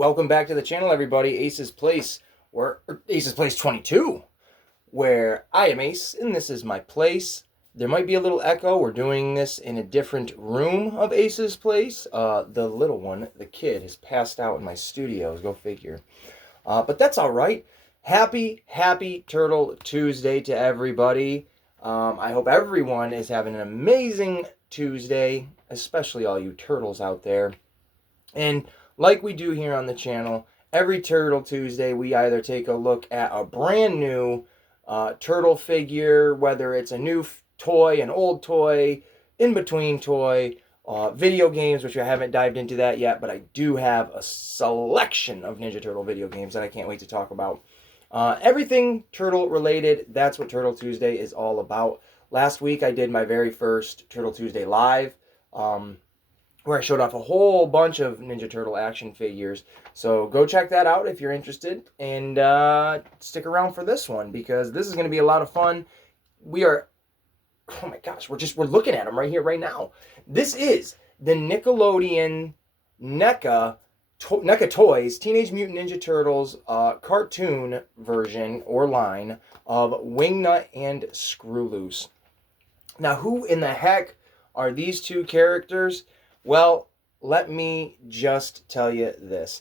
Welcome back to the channel, everybody. Ace's Place, or Ace's Place 22, where I am Ace, and this is my place. There might be a little echo. We're doing this in a different room of Ace's Place. The little one, the kid, has passed out in my studios. Go figure. But that's all right. Happy Turtle Tuesday to everybody. I hope everyone is having an amazing Tuesday, especially all you turtles out there. And like we do here on the channel, every Turtle Tuesday, we either take a look at a brand new turtle figure, whether it's a new toy, an old toy, in-between toy, video games, which I haven't dived into that yet, but I do have a selection of Ninja Turtle video games that I can't wait to talk about. Everything turtle related, that's what Turtle Tuesday is all about. Last week, I did my very first Turtle Tuesday live, where I showed off a whole bunch of Ninja Turtle action figures. So go check that out if you're interested, and stick around for this one, because this is going to be a lot of fun. We are, oh my gosh, we're looking at them right here, right now. This is the Nickelodeon NECA Toys Teenage Mutant Ninja Turtles cartoon version or line of Wingnut and Screwloose. Now, who in the heck are these two characters? Well, let me just tell you this.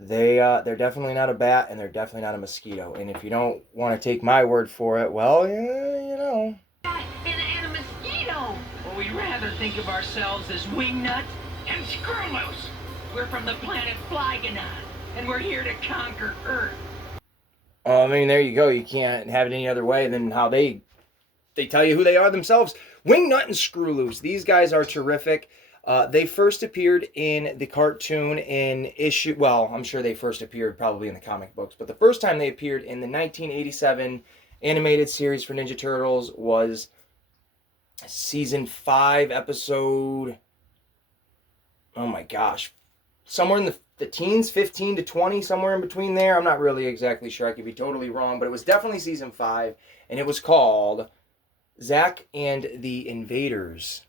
They're definitely not a bat, and they're definitely not a mosquito. And if you don't want to take my word for it, well, yeah, you know. And a mosquito! Well, we'd rather think of ourselves as Wingnut and Screwloose. We're from the planet Wingnut, and we're here to conquer Earth. I mean, there you go. You can't have it any other way than how they tell you who they are themselves. Wingnut and Screwloose. These guys are terrific. They first appeared in the cartoon in issue... Well, I'm sure they first appeared probably in the comic books. But the first time they appeared in the 1987 animated series for Ninja Turtles was Season 5, episode... Oh my gosh. Somewhere in the teens, 15 to 20, somewhere in between there. I'm not really exactly sure. I could be totally wrong. But it was definitely Season 5. And it was called Zack and the Invaders,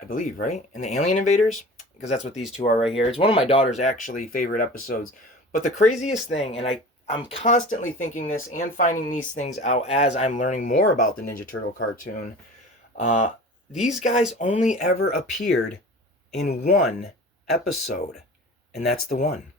I believe, right? And the Alien Invaders? Because that's what these two are right here. It's one of my daughter's actually favorite episodes. But the craziest thing, and I'm constantly thinking this and finding these things out as I'm learning more about the Ninja Turtle cartoon, these guys only ever appeared in one episode. And that's the one.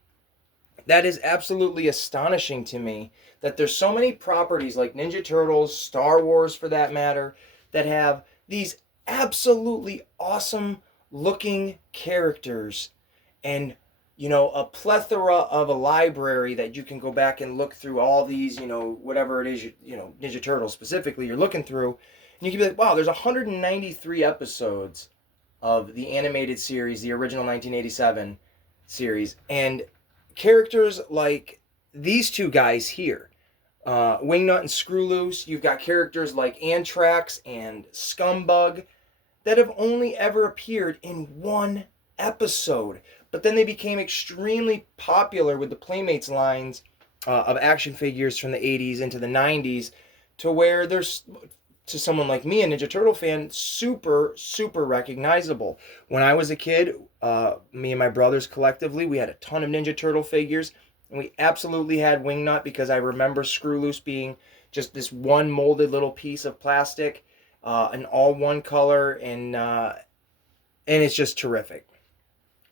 That is absolutely astonishing to me, that there's so many properties like Ninja Turtles, Star Wars for that matter, that have these absolutely awesome looking characters, and you know, a plethora of a library that you can go back and look through all these, you know, whatever it is, you know, Ninja Turtles specifically you're looking through, and you can be like, wow, there's 193 episodes of the animated series, the original 1987 series, and characters like these two guys here, Wingnut and Screwloose. You've got characters like Anthrax and Scumbug that have only ever appeared in one episode. But then they became extremely popular with the Playmates lines of action figures from the 80s into the 90s, to where there's, to someone like me, a Ninja Turtle fan, super recognizable. When I was a kid, me and my brothers collectively, we had a ton of Ninja Turtle figures. And we absolutely had Wingnut, because I remember Screwloose being just this one molded little piece of plastic, in all one color, and it's just terrific.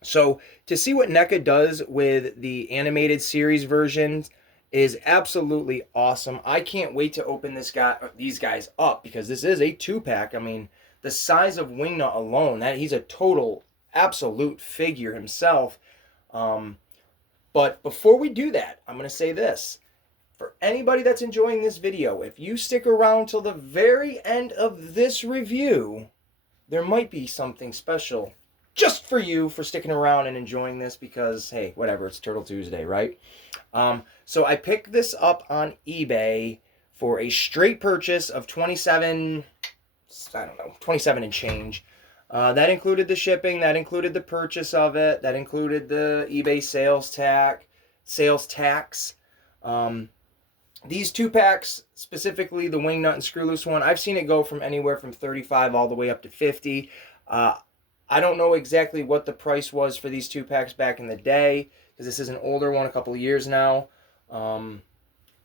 So to see what NECA does with the animated series versions is absolutely awesome. I can't wait to open these guys up, because this is a 2-pack. I mean, the size of Wingnut alone, he's a total absolute figure himself. But before we do that, I'm going to say this. For anybody that's enjoying this video, if you stick around till the very end of this review, there might be something special just for you for sticking around and enjoying this, because, hey, whatever, it's Turtle Tuesday, right? So I picked this up on eBay for a straight purchase of 27 and change. That included the shipping, that included the purchase of it, that included the eBay sales tax. These 2-packs, specifically the Wingnut and Screwloose one, I've seen it go from anywhere from 35 all the way up to 50. I don't know exactly what the price was for these 2-packs back in the day, because this is an older one, a couple of years now.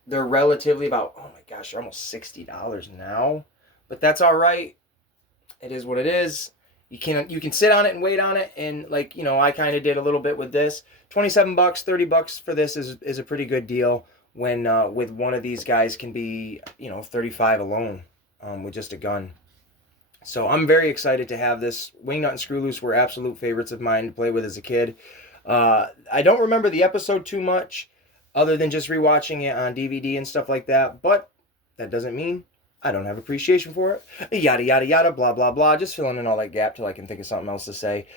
They're relatively about, oh my gosh, they're almost $60 now, but that's all right. It is what it is. You can sit on it and wait on it, and like, I kind of did a little bit with this. $27, $30 for this is a pretty good deal when with one of these guys can be 35 alone with just a gun. So I'm very excited to have this. Wingnut and Screwloose were absolute favorites of mine to play with as a kid. I don't remember the episode too much, other than just rewatching it on DVD and stuff like that. But that doesn't mean I don't have appreciation for it. Yada, yada, yada, blah, blah, blah. Just filling in all that gap till I can think of something else to say.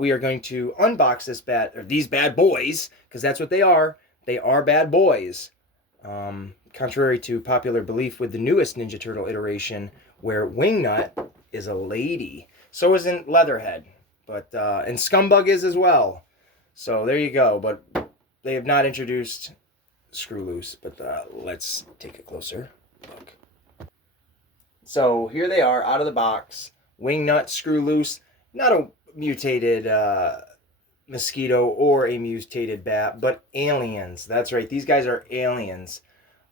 We are going to unbox these bad boys, because that's what they are. They are bad boys. Contrary to popular belief with the newest Ninja Turtle iteration, where Wingnut is a lady. So isn't Leatherhead. But and Scumbug is as well. So there you go. But they have not introduced Screwloose. But let's take a closer look. So here they are out of the box. Wingnut, Screwloose. Not a mutated mosquito or a mutated bat, but aliens. That's right. These guys are aliens.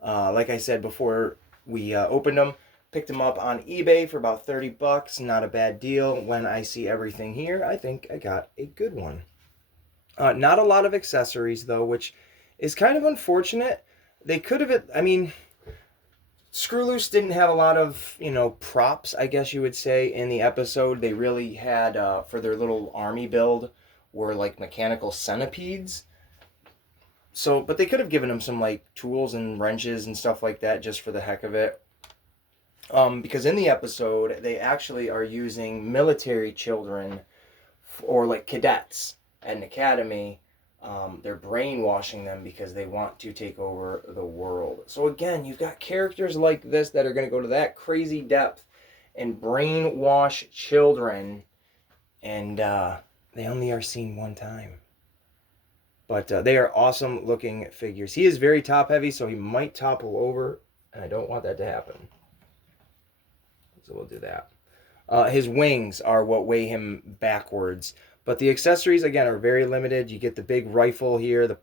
Like I said before we opened them, picked them up on eBay for about $30. Not a bad deal. When I see everything here, I think I got a good one. Not a lot of accessories, though, which is kind of unfortunate. They could have, Screwloose didn't have a lot of, props, I guess you would say, in the episode. They really had, for their little army build, were like mechanical centipedes. So, but they could have given him some like tools and wrenches and stuff like that just for the heck of it. Because in the episode, they actually are using military children or like cadets at an academy. They're brainwashing them because they want to take over the world. So again, you've got characters like this that are going to go to that crazy depth and brainwash children, and they only are seen one time. But they are awesome looking figures. He is very top heavy, so he might topple over, and I don't want that to happen. So we'll do that. His wings are what weigh him backwards. But the accessories, again, are very limited. You get the big rifle here.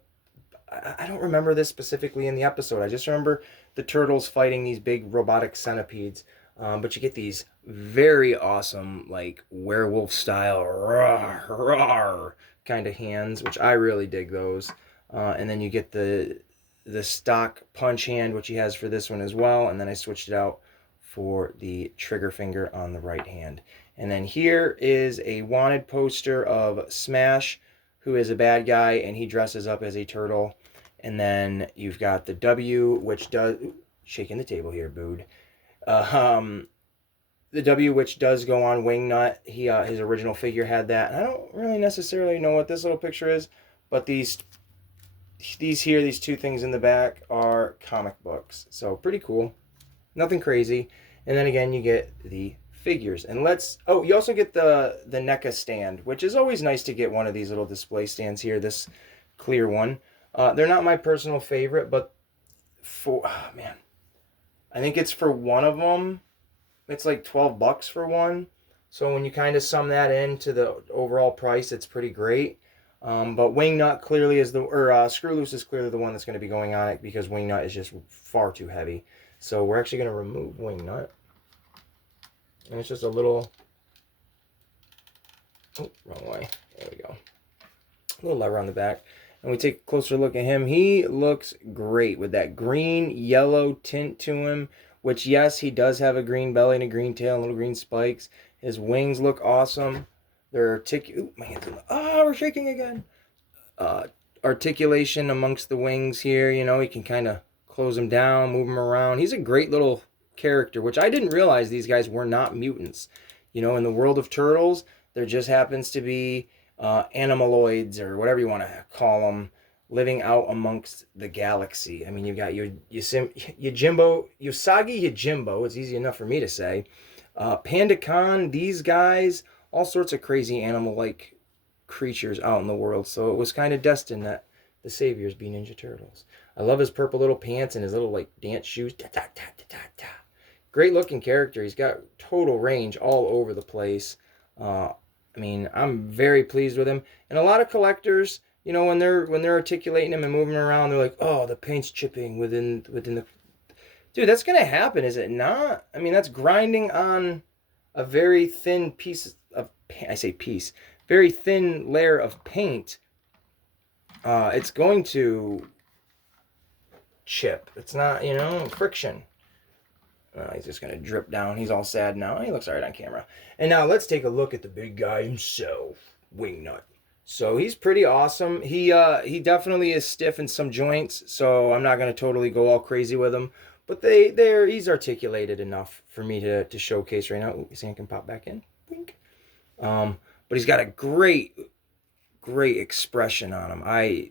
I don't remember this specifically in the episode. I just remember the turtles fighting these big robotic centipedes. But you get these very awesome, like, werewolf-style, rawr, rawr kind of hands, which I really dig those. And then you get the stock punch hand, which he has for this one as well. And then I switched it out for the trigger finger on the right hand. And then here is a wanted poster of Smash, who is a bad guy, and he dresses up as a turtle. And then you've got the W, which does... shaking the table here, booed. The W, which does go on Wingnut. His original figure had that. And I don't really necessarily know what this little picture is, but these two things in the back are comic books. So pretty cool. Nothing crazy. And then again, you get the figures. And you also get the NECA stand, which is always nice to get one of these little display stands here, this clear one. They're not my personal favorite, but I think it's for one of them, it's like $12 for one. So when you kind of sum that into the overall price, it's pretty great. But Wingnut clearly Screwloose is clearly the one that's going to be going on it, because Wingnut is just far too heavy. So we're actually going to remove Wingnut. And it's just a little... oh, wrong way. There we go. A little lever on the back. And we take a closer look at him. He looks great with that green-yellow tint to him. Which, yes, he does have a green belly and a green tail and little green spikes. His wings look awesome. They're my hands are... we're shaking again. Articulation amongst the wings here. He can kind of close them down, move them around. He's a great little character, which I didn't realize these guys were not mutants. In the world of turtles, there just happens to be animaloids, or whatever you want to call them, living out amongst the galaxy. I mean, you've got Usagi Yojimbo, it's easy enough for me to say. Panda Khan, these guys, all sorts of crazy animal-like creatures out in the world. So it was kind of destined that the saviors be Ninja Turtles. I love his purple little pants and his little like dance shoes. Great looking character. He's got total range all over the place. I'm very pleased with him. And a lot of collectors you know, when they're articulating them and moving around, they're like, oh, the paint's chipping within the. Dude, that's gonna happen, is it not? I mean, that's grinding on a very thin piece of. I say piece, very thin layer of paint. It's going to chip. It's not, you know, friction. He's just going to drip down. He's all sad now. He looks all right on camera. And now let's take a look at the big guy himself, Wingnut. So he's pretty awesome. He definitely is stiff in some joints, so I'm not going to totally go all crazy with him. But he's articulated enough for me to showcase right now. Ooh, his hand can pop back in. Wink. But he's got a great expression on him.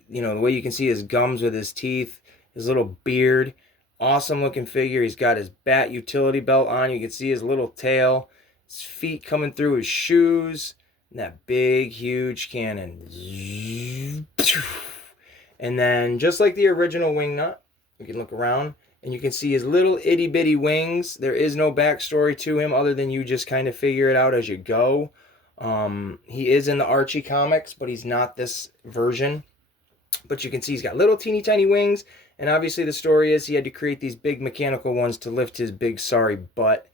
The way you can see his gums with his teeth, his little beard, awesome looking figure. He's got his bat utility belt on. You can see his little tail, his feet coming through his shoes, and that big, huge cannon. And then, just like the original Wingnut, you can look around and you can see his little itty bitty wings. There is no backstory to him other than you just kind of figure it out as you go. He is in the Archie comics, but he's not this version. But you can see he's got little teeny tiny wings, and obviously the story is he had to create these big mechanical ones to lift his big sorry butt.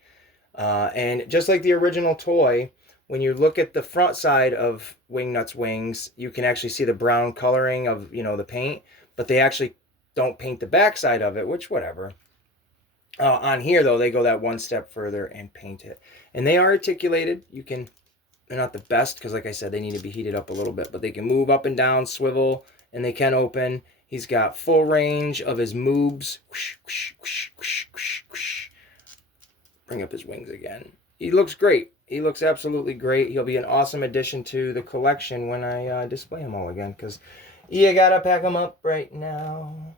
And just like the original toy, when you look at the front side of Wingnut's wings, you can actually see the brown coloring of, the paint, but they actually don't paint the back side of it, which whatever. On here, though, they go that one step further and paint it. And they are articulated. They're not the best because, like I said, they need to be heated up a little bit, but they can move up and down, swivel, and they can open. He's got full range of his moves. Whoosh, whoosh, whoosh, whoosh, whoosh, whoosh. Bring up his wings again. He looks great. He looks absolutely great. He'll be an awesome addition to the collection when I display them all again, because you gotta pack them up right now.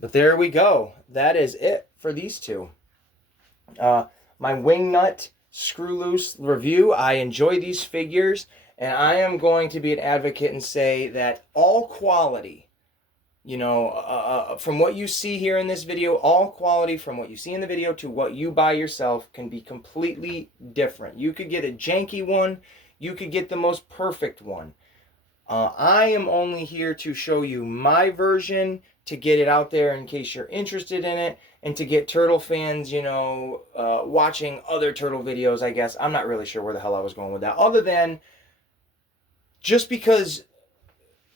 But there we go. That is it for these two. My Wingnut Screwloose review. I enjoy these figures, and I am going to be an advocate and say that all quality, from what you see here in this video, all quality from what you see in the video to what you buy yourself can be completely different. You could get a janky one. You could get the most perfect one. I am only here to show you my version, to get it out there in case you're interested in it, and to get turtle fans, watching other turtle videos, I guess. I'm not really sure where the hell I was going with that. Other than, just because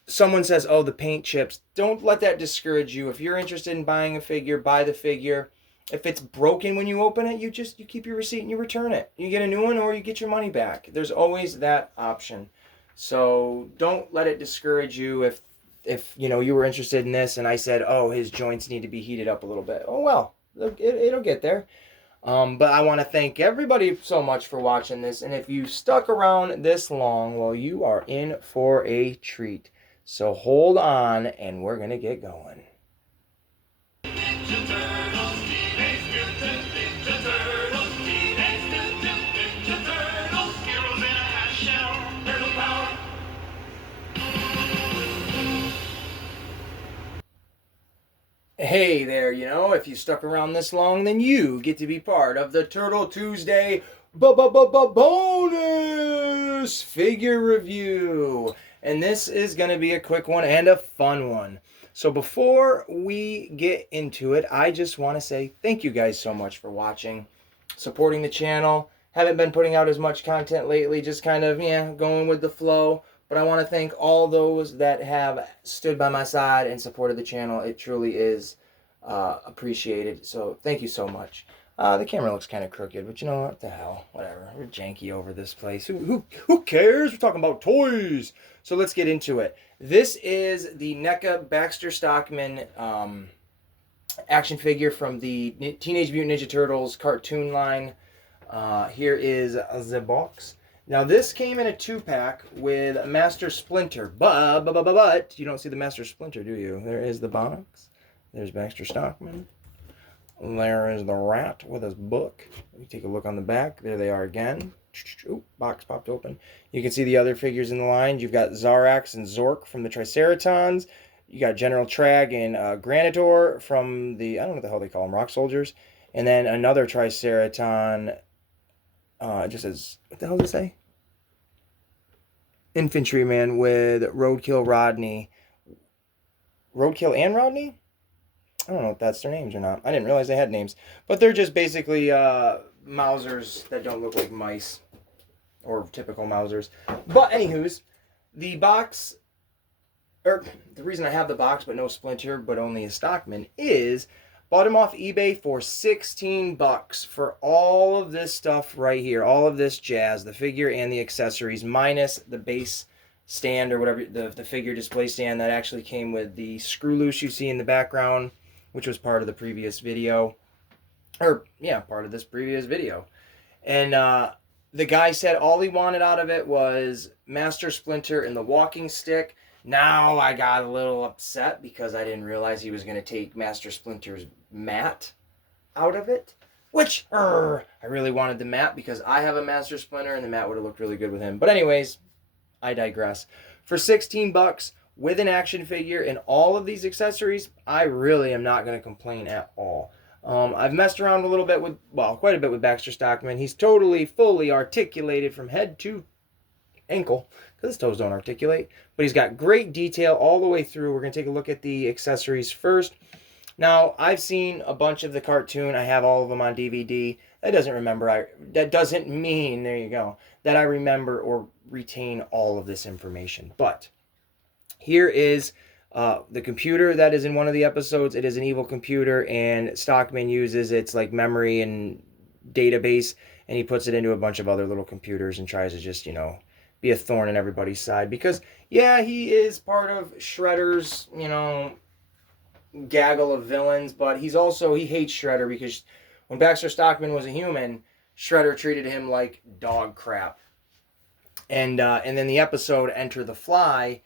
someone says, oh, the paint chips, don't let that discourage you. If you're interested in buying a figure, buy the figure. If it's broken when you open it, you keep your receipt and you return it. You get a new one or you get your money back. There's always that option. So don't let it discourage you if you were interested in this and I said, oh, his joints need to be heated up a little bit. Oh, well, it'll get there. But I want to thank everybody so much for watching this. And if you stuck around this long, well, you are in for a treat. So hold on and we're going to get going. Hey there, if you stuck around this long, then you get to be part of the Turtle Tuesday bonus figure review. And this is going to be a quick one and a fun one. So before we get into it, I just want to say thank you guys so much for watching, supporting the channel. Haven't been putting out as much content lately, just kind of, going with the flow. But I want to thank all those that have stood by my side and supported the channel. It truly is appreciated. So thank you so much. The camera looks kind of crooked, but what the hell? Whatever. We're janky over this place. Who cares? We're talking about toys. So let's get into it. This is the NECA Baxter Stockman action figure from the Teenage Mutant Ninja Turtles cartoon line. Here is the box. Now, this came in a 2-pack with Master Splinter, but you don't see the Master Splinter, do you? There is the box. There's Baxter Stockman. There is the rat with his book. You take a look on the back. There they are again. Ooh, box popped open. You can see the other figures in the line. You've got Zarax and Zork from the Triceratons. You got General Trag and Granitor from the, I don't know what the hell they call them, Rock Soldiers. And then another Triceraton. It just says, what the hell does it say? infantryman with Roadkill Rodney. Roadkill and Rodney? I don't know if that's their names or not. I didn't realize they had names. But they're just basically Mausers that don't look like mice. Or typical Mausers. But anywho's, the box, or the reason I have the box but no Splinter, but only a Stockman, is bought him off eBay for $16 for all of this stuff right here. All of this jazz, the figure and the accessories, minus the base stand or whatever, the figure display stand that actually came with the Screwloose you see in the background, which was part of the previous video. Or, yeah, part of this previous video. And, the guy said all he wanted out of it was Master Splinter and the walking stick. Now I got a little upset because I didn't realize he was going to take Master Splinter's mat out of it. Which, I really wanted the mat because I have a Master Splinter and the mat would have looked really good with him. But anyways, I digress. For $16 with an action figure and all of these accessories, I really am not going to complain at all. I've messed around a little bit with, well, quite a bit with Baxter Stockman. He's totally, fully articulated from head to ankle, because his toes don't articulate. But he's got great detail all the way through. We're going to take a look at the accessories first. Now, I've seen a bunch of the cartoon. I have all of them on DVD. That doesn't mean, there you go, that I remember or retain all of this information. But here is the computer that is in one of the episodes. It is an evil computer, and Stockman uses its like memory and database, and he puts it into a bunch of other little computers and tries to just, be a thorn in everybody's side. Because, yeah, he is part of Shredder's, gaggle of villains, but he hates Shredder because when Baxter Stockman was a human, Shredder treated him like dog crap. And then the episode Enter the Fly,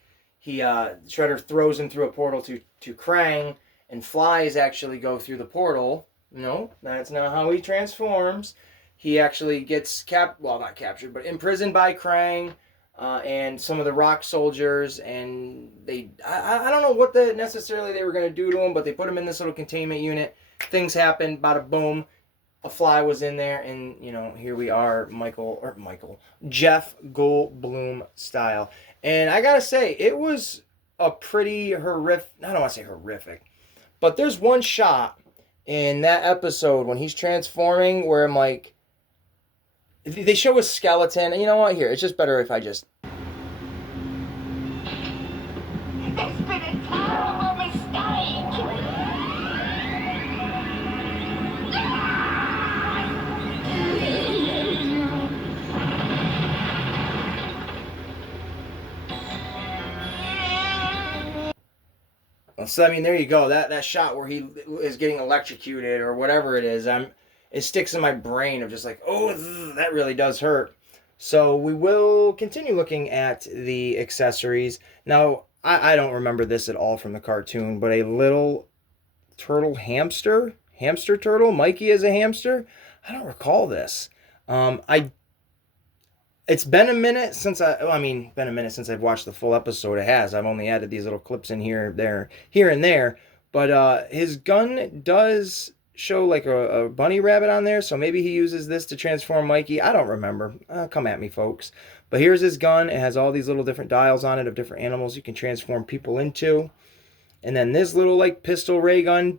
Shredder throws him through a portal to Krang, and flies actually go through the portal. No, that's not how he transforms. He actually gets not captured, but imprisoned by Krang and some of the rock soldiers, and I don't know what necessarily they were going to do to him, but they put him in this little containment unit. Things happened, bada boom. A fly was in there, and here we are, Jeff Goldblum style. And I gotta say, it was a pretty horrific, I don't want to say horrific, but there's one shot in that episode when he's transforming where I'm like, they show a skeleton, and you know what, here, it's just better if I just... There's been a terrible mistake! So, I mean, there you go. That shot where he is getting electrocuted or whatever it is, it sticks in my brain of just like, oh, that really does hurt. So we will continue looking at the accessories. Now, I don't remember this at all from the cartoon, but a little turtle hamster turtle, Mikey is a hamster. I don't recall this. It's been a minute since I've watched the full episode. It has. I've only added these little clips in here and there. But his gun does show like a bunny rabbit on there, so maybe he uses this to transform Mikey. I don't remember. Come at me, folks. But here's his gun. It has all these little different dials on it of different animals you can transform people into. And then this little like pistol ray gun.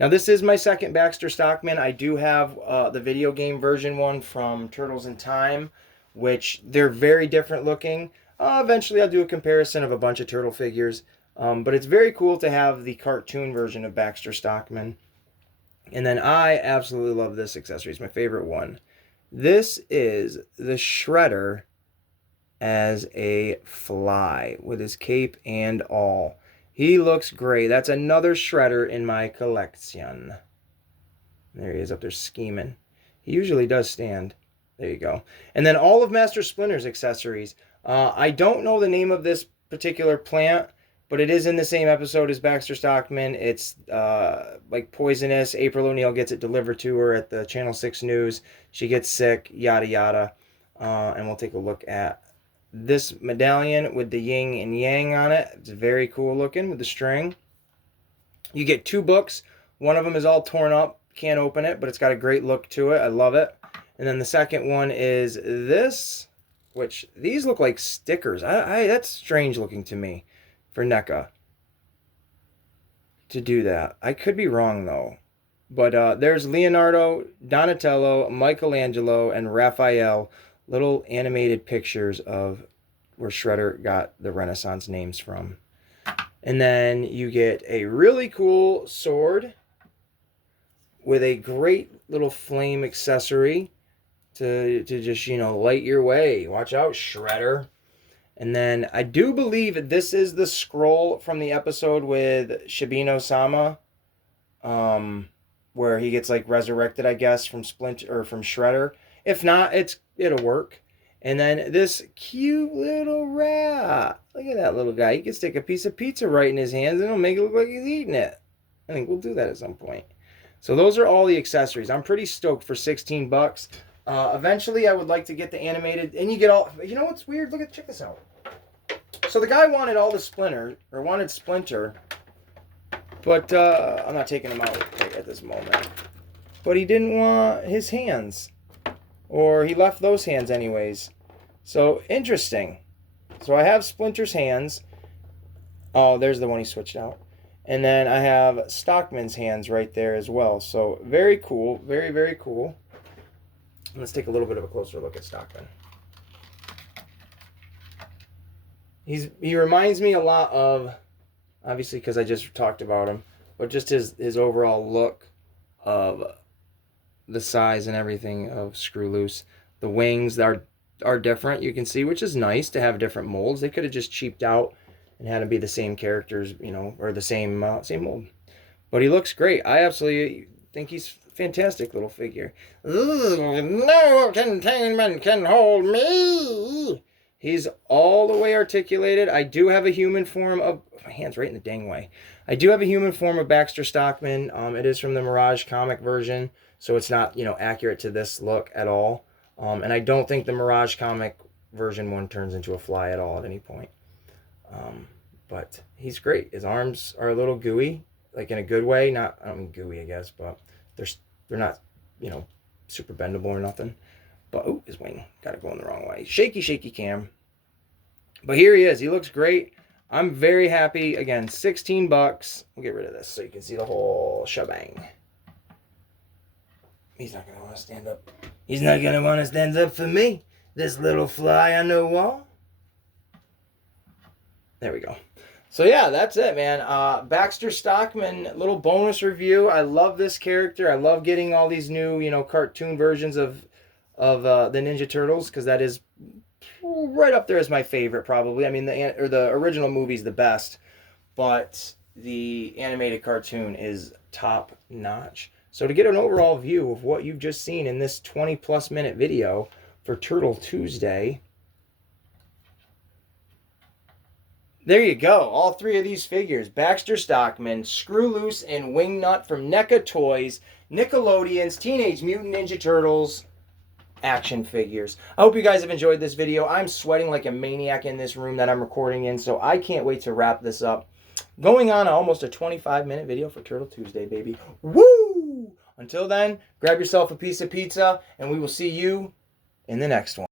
Now this is my second Baxter Stockman. I do have the video game version one from Turtles in Time, which they're very different looking. Eventually I'll do a comparison of a bunch of turtle figures. But it's very cool to have the cartoon version of Baxter Stockman. And then I absolutely love this accessory. It's my favorite one. This is the Shredder as a fly with his cape and all. He looks great. That's another Shredder in my collection. There he is up there scheming. He usually does stand. There you go. And then all of Master Splinter's accessories. I don't know the name of this particular plant, but it is in the same episode as Baxter Stockman. It's like poisonous. April O'Neil gets it delivered to her at the Channel 6 News. She gets sick, yada yada. And we'll take a look at this medallion with the yin and yang on it. It's very cool looking with the string. You get 2 books. One of them is all torn up. Can't open it, but it's got a great look to it. I love it. And then the second one is this. which these look like stickers. That's strange looking to me for NECA to do that. I could be wrong though. But there's Leonardo, Donatello, Michelangelo, and Raphael. Little animated pictures of where Shredder got the Renaissance names from. And then you get a really cool sword with a great little flame accessory to just, light your way. Watch out, Shredder. And then I do believe this is the scroll from the episode with Shibino-sama, where he gets like resurrected, I guess, from Splinter or from Shredder. If not, it'll work. And then this cute little rat. Look at that little guy. He can stick a piece of pizza right in his hands and it'll make it look like he's eating it. I think we'll do that at some point. So those are all the accessories. I'm pretty stoked for 16 bucks. Eventually, I would like to get the animated, and you get all. You know what's weird? Check this out. So the guy wanted all the Splinter, but I'm not taking him out right at this moment. But he didn't want his hands, or he left those hands anyways. So interesting. So I have Splinter's hands. Oh, there's the one he switched out. And then I have Stockman's hands right there as well. So very cool. Very, very cool. Let's take a little bit of a closer look at Stockman. He reminds me a lot of, obviously because I just talked about him, but just his overall look of the size and everything of Screwloose. The wings are different, you can see, which is nice to have different molds. They could have just cheaped out and had them be the same characters, or the same mold. But he looks great. I absolutely think he's fantastic little figure. No containment can hold me. He's all the way articulated. I do have a human form of... My hand's right in the dang way. I do have a human form of Baxter Stockman. It is from the Mirage comic version, so it's not, accurate to this look at all. And I don't think the Mirage comic version one turns into a fly at all at any point. But he's great. His arms are a little gooey, like in a good way. I don't mean gooey, I guess, but they're not, super bendable or nothing. But, oh, his wing got it going the wrong way. Shaky cam. But here he is. He looks great. I'm very happy. Again, 16 bucks. We'll get rid of this so you can see the whole shebang. He's not going to want to stand up. He's not going to want to stand up for me. This little fly on the wall. There we go. So yeah, that's it, man. Baxter Stockman, little bonus review. I love this character. I love getting all these new, cartoon versions of the Ninja Turtles, because that is right up there as my favorite, probably. I mean, the original movie's the best, but the animated cartoon is top notch. So to get an overall view of what you've just seen in this 20+ minute video for Turtle Tuesday, there you go. All three of these figures. Baxter Stockman, Screwloose, and Wingnut from NECA Toys, Nickelodeon's Teenage Mutant Ninja Turtles action figures. I hope you guys have enjoyed this video. I'm sweating like a maniac in this room that I'm recording in, so I can't wait to wrap this up. Going on almost a 25-minute video for Turtle Tuesday, baby. Woo! Until then, grab yourself a piece of pizza, and we will see you in the next one.